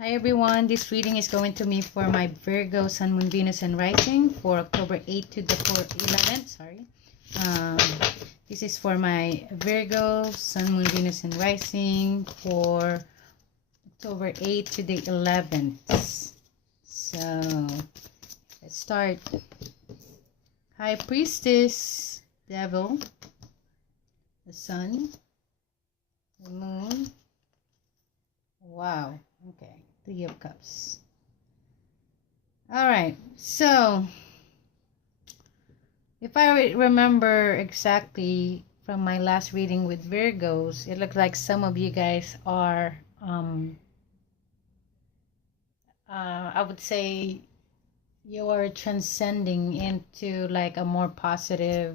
Hi everyone, this reading is going to be for my Virgo, Sun, Moon, Venus, and Rising for October 8th to the 11th. Sorry. This is for my Virgo, Sun, Moon, Venus, and Rising for October 8th to the 11th. So, let's start. High Priestess, Devil, the Sun, the Moon. Wow. Okay. 3 of Cups. Alright, so if I remember exactly from my last reading with Virgos, it looks like some of you guys are, I would say, you're transcending into like a more positive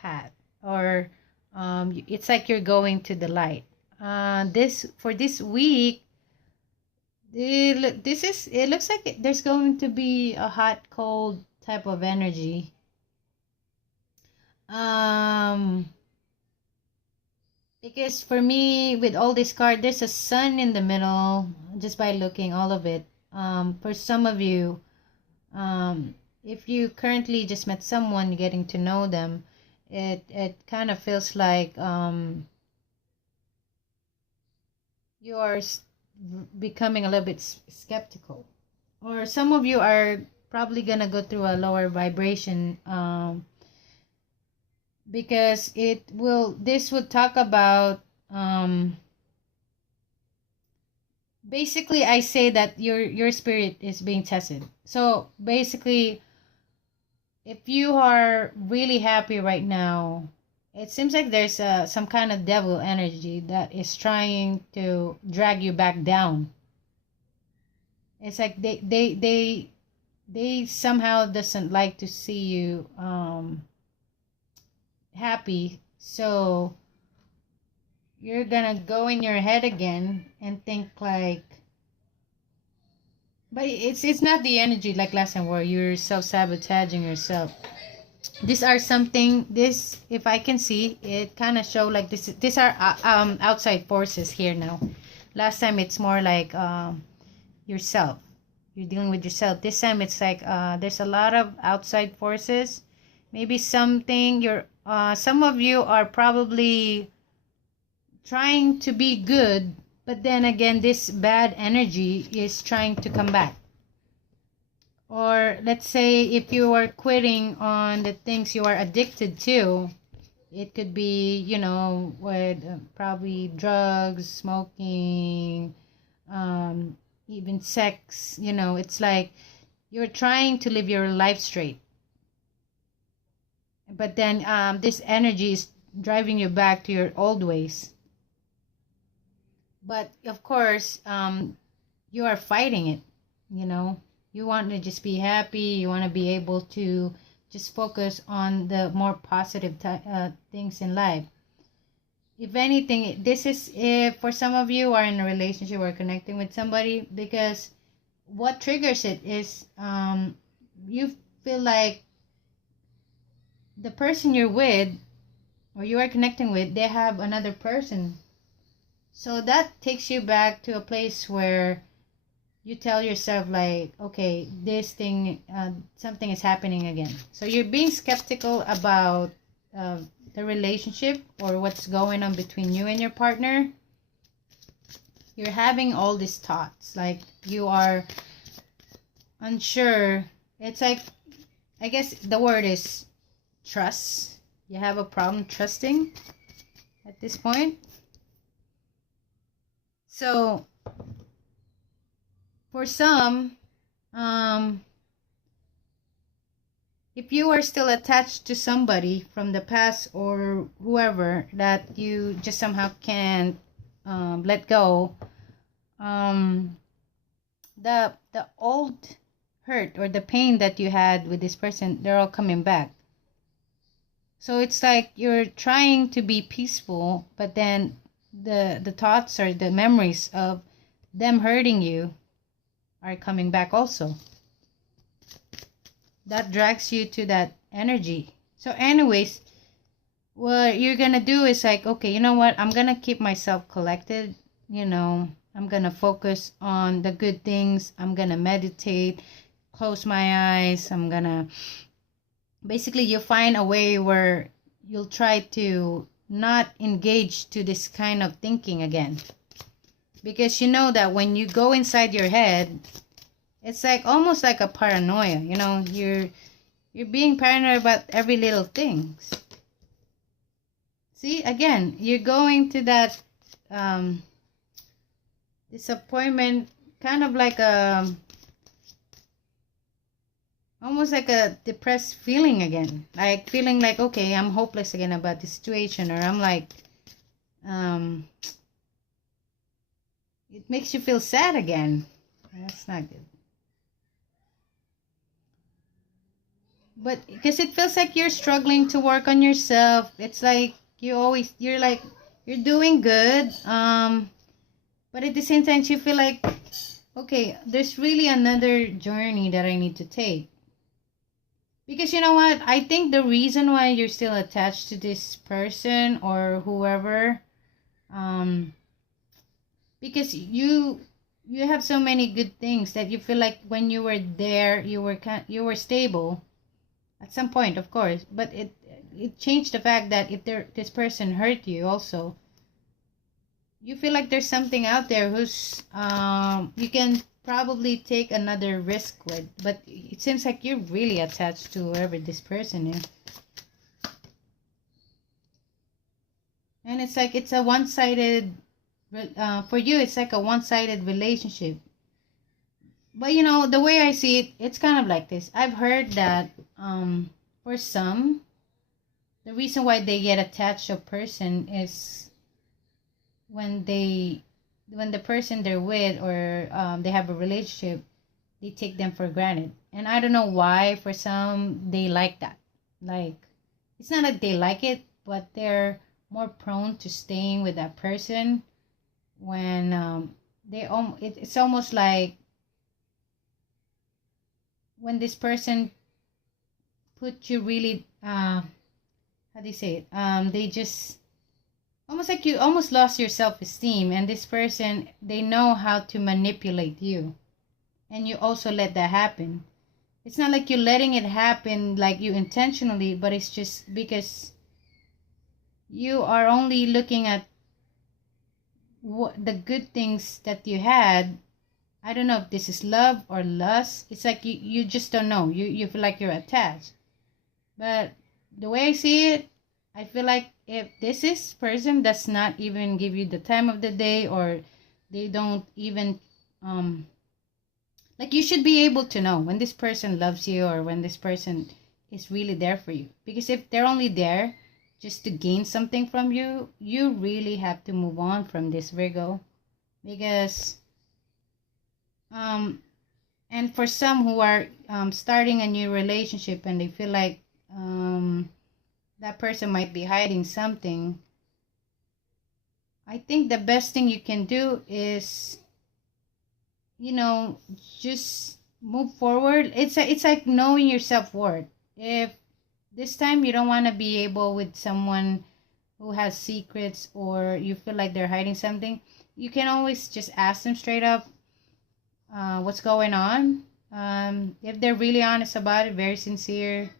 path, or it's like you're going to the light. This week, it looks like there's going to be a hot cold type of energy. Because for me, with all this card, there's a sun in the middle just by looking all of it. For some of you, if you currently just met someone, getting to know them, it kind of feels like you are becoming a little bit skeptical, or some of you are probably gonna go through a lower vibration, because this would talk about, basically I say that your spirit is being tested. So basically, if you are really happy right now, it seems like there's some kind of devil energy that is trying to drag you back down. It's like they somehow doesn't like to see you happy. So you're gonna go in your head again and think like, but it's not the energy like last time where you're self-sabotaging yourself. These are something, this, if I can see it, kind of show like these are outside forces here now. Last time it's more like yourself, you're dealing with yourself. This time it's like there's a lot of outside forces. Maybe something some of you are probably trying to be good, but then again this bad energy is trying to come back. Or let's say if you are quitting on the things you are addicted to, it could be, with probably drugs, smoking, even sex. It's like you're trying to live your life straight, but then this energy is driving you back to your old ways. But of course, you are fighting it. You want to just be happy. You want to be able to just focus on the more positive things in life. If anything, this is if for some of you are in a relationship or connecting with somebody, because what triggers it is you feel like the person you're with or you are connecting with, they have another person. So that takes you back to a place where you tell yourself like, okay, this thing, something is happening again. So you're being skeptical about the relationship or what's going on between you and your partner. You're having all these thoughts, like you are unsure. It's like, I guess the word is trust. You have a problem trusting at this point. So for some, if you are still attached to somebody from the past or whoever that you just somehow can't let go, the old hurt or the pain that you had with this person, they're all coming back. So it's like you're trying to be peaceful, but then the thoughts or the memories of them hurting you are coming back also. That drags you to that energy. So anyways, what you're gonna do is like, okay, you know what, I'm gonna keep myself collected, I'm gonna focus on the good things, I'm gonna meditate, close my eyes, I'm gonna basically, you find a way where you'll try to not engage to this kind of thinking again, because you know that when you go inside your head, it's like almost like a paranoia, you're being paranoid about every little thing. See, again, you're going to that disappointment, kind of like almost like a depressed feeling again, like feeling like, okay, I'm hopeless again about the situation, or I'm like, it makes you feel sad again. That's not good. But because it feels like you're struggling to work on yourself, it's like you're like, you're doing good, but at the same time you feel like, okay, there's really another journey that I need to take. Because you know what, I think the reason why you're still attached to this person or whoever, because you have so many good things that you feel like when you were there, you were stable at some point, of course, but it changed the fact that if this person hurt you also, you feel like there's something out there who's you can probably take another risk with, but it seems like you're really attached to whoever this person is. And it's like it's a one-sided for you, it's like a one-sided relationship. But the way I see it, it's kind of like this. I've heard that for some, the reason why they get attached to a person is when the person they're with, or they have a relationship, they take them for granted. And I don't know why, for some, they like that. Like, it's not that they like it, but they're more prone to staying with that person when it's almost like when this person put you really how do you say it, they just almost like you almost lost your self-esteem, and this person, they know how to manipulate you, and you also let that happen. It's not like you're letting it happen like you intentionally, but it's just because you are only looking at what the good things that you had. I don't know if this is love or lust. It's like you just don't know. You feel like you're attached. But the way I see it, I feel like if this person does not even give you the time of the day, or they don't even like, you should be able to know when this person loves you or when this person is really there for you. Because if they're only there just to gain something from you, you really have to move on from this, Virgo. Because and for some who are starting a new relationship and they feel like that person might be hiding something, I think the best thing you can do is, just move forward. It's like knowing your self-worth. If this time you don't want to be able with someone who has secrets, or you feel like they're hiding something, you can always just ask them straight up what's going on. If they're really honest about it, very sincere,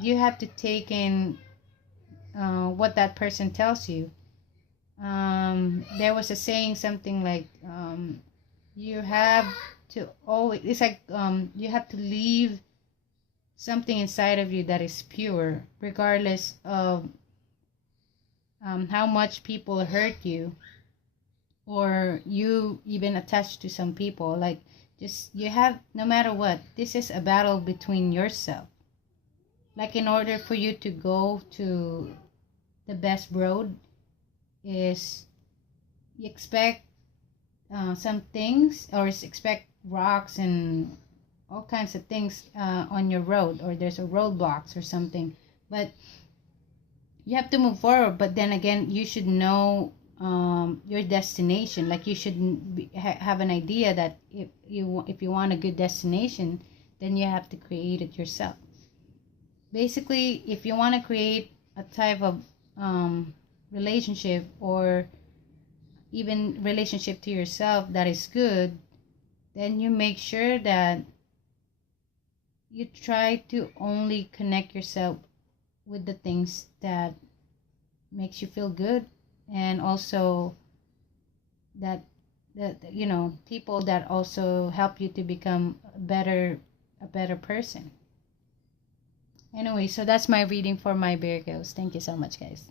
you have to take in what that person tells you. There was a saying, something like, you have to always, it's like, you have to leave something inside of you that is pure, regardless of how much people hurt you, or you even attached to some people. Like, just, you have, no matter what, this is a battle between yourself. Like, in order for you to go to the best road, is you expect some things, or expect rocks and all kinds of things on your road, or there's a roadblocks or something, but you have to move forward. But then again, you should know your destination. Like, you should have an idea that if you want a good destination, then you have to create it yourself. Basically, if you want to create a type of relationship, or even relationship to yourself that is good, then you make sure that you try to only connect yourself with the things that makes you feel good, and also that people that also help you to become a better person. Anyway, so that's my reading for my Virgos. Thank you so much, guys.